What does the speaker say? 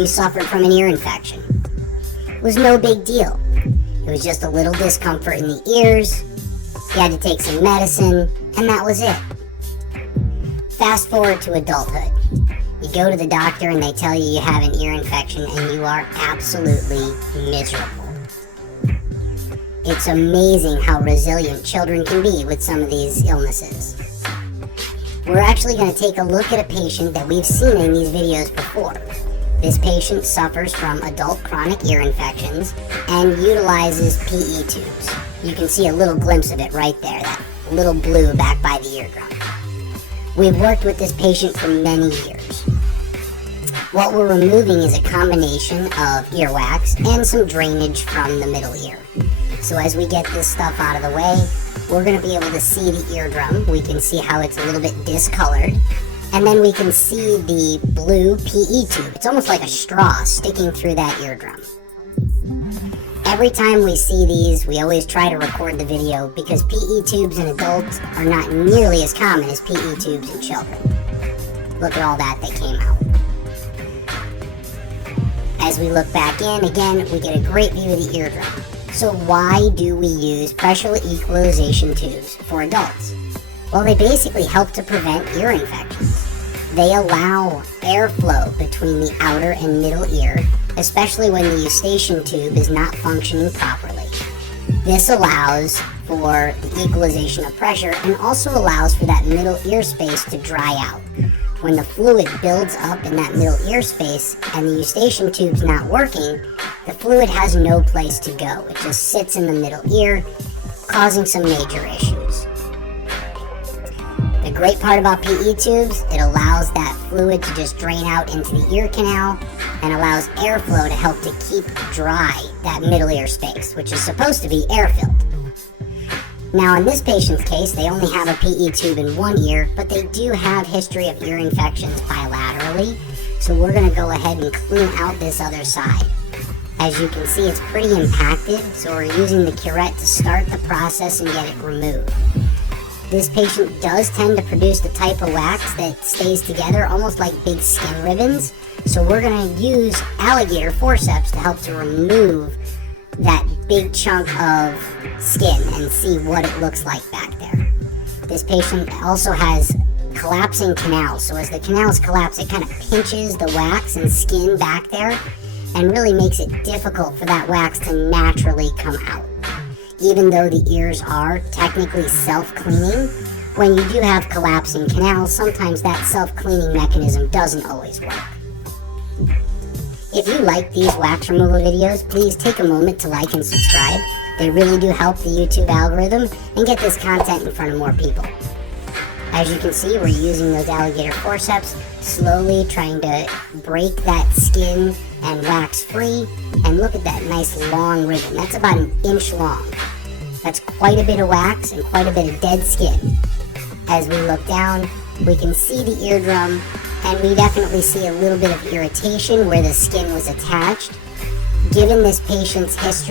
you suffered from an ear infection. It was no big deal. It was just a little discomfort in the ears. You had to take some medicine, and that was it. Fast forward to adulthood. You go to the doctor and they tell you have an ear infection and you are absolutely miserable. It's amazing how resilient children can be with some of these illnesses. We're actually going to take a look at a patient that we've seen in these videos before. This patient suffers from adult chronic ear infections and utilizes PE tubes. You can see a little glimpse of it right there, that little blue back by the eardrum. We've worked with this patient for many years. What we're removing is a combination of earwax and some drainage from the middle ear. So as we get this stuff out of the way, we're going to be able to see the eardrum. We can see how it's a little bit discolored. And then we can see the blue PE tube. It's almost like a straw sticking through that eardrum. Every time we see these, we always try to record the video because PE tubes in adults are not nearly as common as PE tubes in children. Look at all that came out. As we look back in, again, we get a great view of the eardrum. So why do we use pressure equalization tubes for adults? Well, they basically help to prevent ear infections. They allow airflow between the outer and middle ear, especially when the eustachian tube is not functioning properly. This allows for the equalization of pressure and also allows for that middle ear space to dry out. When the fluid builds up in that middle ear space and the eustachian tube's not working, the fluid has no place to go. It just sits in the middle ear, causing some major issues. The great part about PE tubes, it allows that fluid to just drain out into the ear canal and allows airflow to help to keep dry that middle ear space, which is supposed to be air-filled. Now in this patient's case, they only have a PE tube in one ear, but they do have history of ear infections bilaterally, so we're going to go ahead and clean out this other side. As you can see, it's pretty impacted, so we're using the curette to start the process and get it removed. This patient does tend to produce the type of wax that stays together almost like big skin ribbons, so we're going to use alligator forceps to help to remove that big chunk of skin and see what it looks like back there. This patient also has collapsing canals, so as the canals collapse, it kind of pinches the wax and skin back there and really makes it difficult for that wax to naturally come out. Even though the ears are technically self-cleaning, when you do have collapsing canals, sometimes that self-cleaning mechanism doesn't always work. If you like these wax removal videos, please take a moment to like and subscribe. They really do help the YouTube algorithm and get this content in front of more people. As you can see, we're using those alligator forceps, slowly trying to break that skin and wax free. And look at that nice long ribbon. That's about an inch long. That's quite a bit of wax and quite a bit of dead skin. As we look down, we can see the eardrum, and we definitely see a little bit of irritation where the skin was attached. Given this patient's history